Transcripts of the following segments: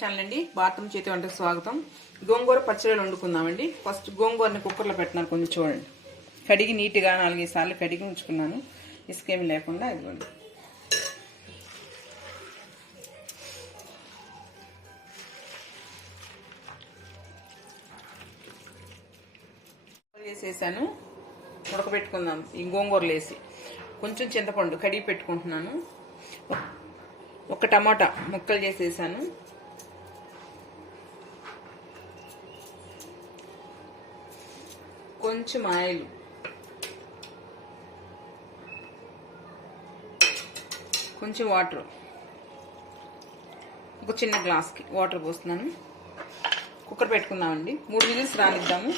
Channel అండి. Bathroom చేతి వంటకు స్వాగతం. గోంగూర పచ్చడిలు వండుకుందామండి. ఫస్ట్ గోంగూరని కుక్కర్లో పెట్టినాను. కొంచెం చూడండి, కడిగి నీట్గా 4-5 సార్లు కడిగి ఉంచుకున్నాను, ఇసుకేమి లేకుండా. ఇదిగోండి, వేసేసాను. ఉడకబెట్టుకుందాం ఈ గోంగూరలు వేసి. కొంచెం చింతపండు కడిగి పెట్టుకుంటున్నాను. ఒక టమాటా ముక్కలు చేసేసాను. కొంచెం ఆయిల్, కొంచెం వాటర్, ఒక చిన్న గ్లాస్కి వాటర్ పోస్తున్నాను. కుక్కర్ పెట్టుకుందామండి. 3 విజిల్స్ రానిద్దాము.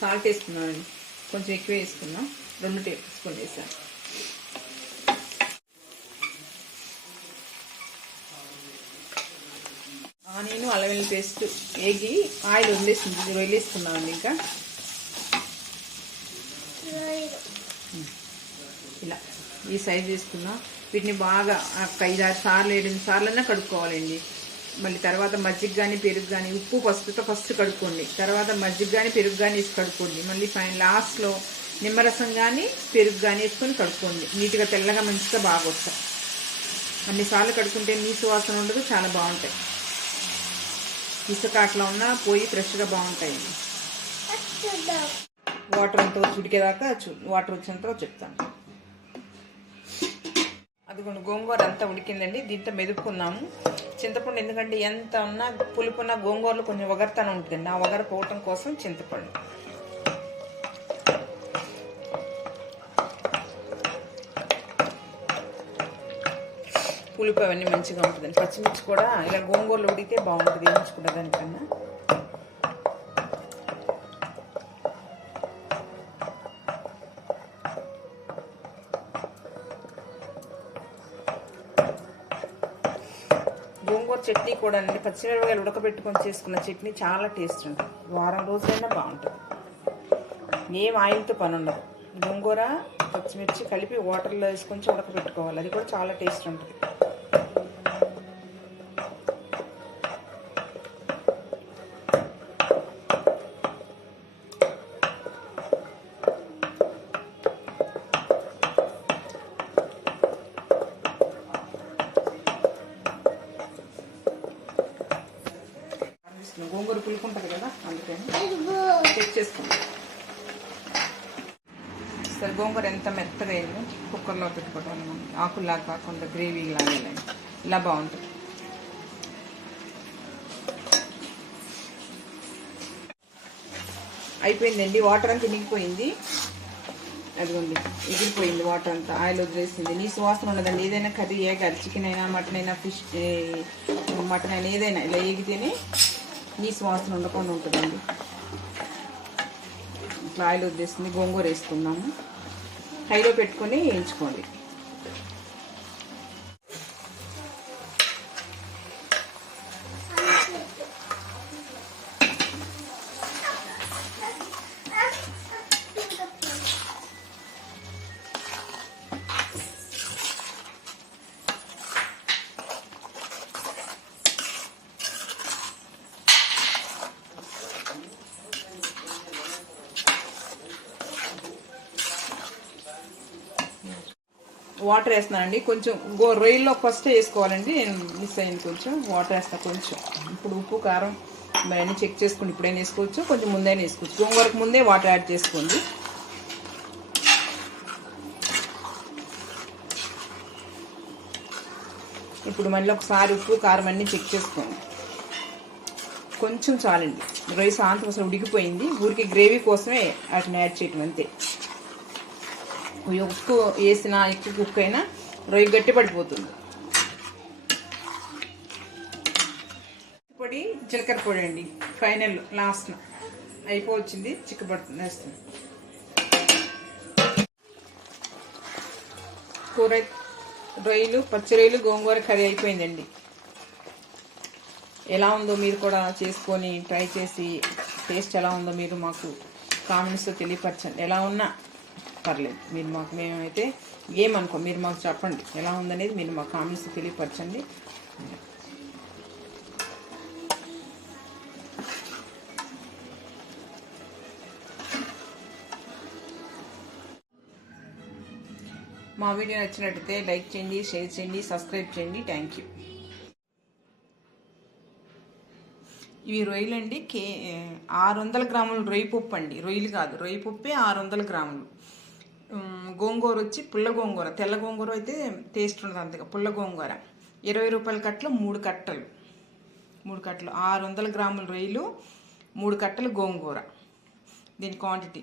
సాల్ట్ వేసుకున్నామండి, కొంచెం ఎక్కువ వేసుకున్నాం. 2 టేబుల్ స్పూన్ వేసాను. ఆనియన్ అల్లం వెల్లుల్లి పేస్ట్ వేగి ఆయిల్ వదిలేసుకున్నామండి. ఇంకా ఇలా ఈ సైజ్ వేసుకున్నాం. వీటిని బాగా 5-6 సార్లు 7 సార్లన్నా కడుక్కోవాలండి. మళ్ళీ తర్వాత మజ్జిగ కానీ పెరుగు కానీ, ఉప్పు పసుపుతో ఫస్ట్ కడుక్కోండి, తర్వాత మజ్జిగ కానీ పెరుగు కానీ వేసి కడుక్కోండి. మళ్ళీ లాస్ట్లో నిమ్మరసం కానీ పెరుగు కానీ వేసుకొని కడుక్కోండి. నీట్గా తెల్లగా మంచిగా బాగా వస్తాయి. అన్నిసార్లు కడుక్కుంటే నీసు వాసన ఉండదు, చాలా బాగుంటాయి. ఇసుక అట్లా ఉన్నా పోయి ఫ్రెష్గా బాగుంటాయి. వాటర్ అంతా ఉడికేదాకా వాటర్ వచ్చేంత చెప్తాను. అదిగోండి, గోంగూర అంతా ఉడికిందండి. దీంతో మెదుపుకున్నాము. చింతపండు, ఎందుకంటే ఎంత ఉన్నా పులుపున్న గోంగూరలో కొంచెం వగరతనం ఉంటుందండి. ఆ వగర పోవటం కోసం చింతపండు. పులుపు అవన్నీ మంచిగా ఉంటుందండి. పచ్చిమిర్చి కూడా ఇలా గోంగూరలు ఉడికితే బాగుంటుంది, వేయించుకుంటే దానికన్నా. గోంగూర చట్నీ కూడా అండి, పచ్చిమిరపకాయలు ఉడకబెట్టుకొని చేసుకున్న చట్నీ చాలా టేస్ట్ ఉంటుంది. వారం రోజులైనా బాగుంటుంది. ఏం ఆయిల్తో పని ఉండదు. గోంగూర పచ్చిమిర్చి కలిపి వాటర్లో వేసి కొంచెం ఉడకబెట్టుకోవాలి. అది కూడా చాలా టేస్ట్ ఉంటుంది. గోంగూర పులుపు ఉంటుంది కదా, అందుకని చెక్ చేసుకుంటాం. సరే, గోంగూర ఎంత మెత్తగా అయిందో కుక్కర్లో పెట్టుకోవడం. ఆకుల్లాగా కాకుండా గ్రేవీ లాగా ఇలా బాగుంటుంది. అయిపోయిందండి. వాటర్ అంతా ఇనిగిపోయింది. అదిగోండి, ఎగిరిపోయింది వాటర్ అంతా, ఆయిల్ వదిలేసింది. నీసు వాసన ఉండదండి. ఏదైనా కర్రీ ఏగాలి, చికెన్ అయినా మటన్ అయినా ఫిష్ మటన్ అయినా ఏదైనా ఇలా ఏగితేనే నీసు వాసన ఉండకుండా ఉంటుందండి. ఇట్లా ఆయిల్ వదిలేసింది. గోంగూర వేసుకున్నాము. హైలో పెట్టుకొని వేయించుకోండి. వాటర్ వేస్తున్నానండి. కొంచెం రొయ్యల్లో ఫస్ట్ వేసుకోవాలండి. నేను మిస్ అయింది, కొంచెం వాటర్ వేస్తాను. కొంచెం ఇప్పుడు ఉప్పు కారం అన్నీ చెక్ చేసుకోండి. ఇప్పుడైనా వేసుకోవచ్చు, కొంచెం ముందైనా వేసుకోవచ్చు. గోంగూరకు ముందే వాటర్ యాడ్ చేసుకోండి. ఇప్పుడు మళ్ళీ ఒకసారి ఉప్పు కారం అన్నీ చెక్ చేసుకోండి. కొంచెం చాలండి. రొయ్య సాంతం అసలు ఉడికిపోయింది. ఊరికి గ్రేవీ కోసమే వాటిని యాడ్ చేయటం అంతే. ఉప్పు వేసిన ఎక్కువ కుక్ అయినా రొయ్య గట్టి పడిపోతుంది. పొడి, జీలకర్ర పొడి అండి ఫైనల్ లాస్ట్ అయిపోవచ్చింది. చిక్కబడుతుంది, వేస్తుంది. కూర రొయ్యలు, పచ్చి రొయ్యలు, గోంగూర కర్రీ అయిపోయిందండి. ఎలా ఉందో మీరు కూడా చేసుకొని ట్రై చేసి టేస్ట్ ఎలా ఉందో మీరు మాకు కామెంట్స్లో తెలియపరచండి. ఎలా ఉన్నా పర్లేదు, మీరు మాకు మేమైతే ఏమనుకో, మీరు మాకు చెప్పండి ఎలా ఉందనేది. మీరు మా కామెంట్స్ తెలియపరచండి. మా వీడియో నచ్చినట్టయితే లైక్ చేయండి, షేర్ చేయండి, సబ్స్క్రైబ్ చేయండి. Thank you. ఇవి రొయ్యలు అండి. 600 గ్రాములు రొయ్యి పప్పు అండి. రొయ్యలు కాదు, రొయ్యి పప్పే 600 గ్రాములు. గోంగూర వచ్చి పుల్ల గోంగూర, తెల్ల గోంగూర అయితే టేస్ట్ ఉండదు అంతగా. పుల్ల గోంగూర 20 రూపాయల కట్టలు 3 కట్టలు. 3 కట్టలు 600 గ్రాముల రొయ్యలు, 3 కట్టలు గోంగూర. దీని క్వాంటిటీ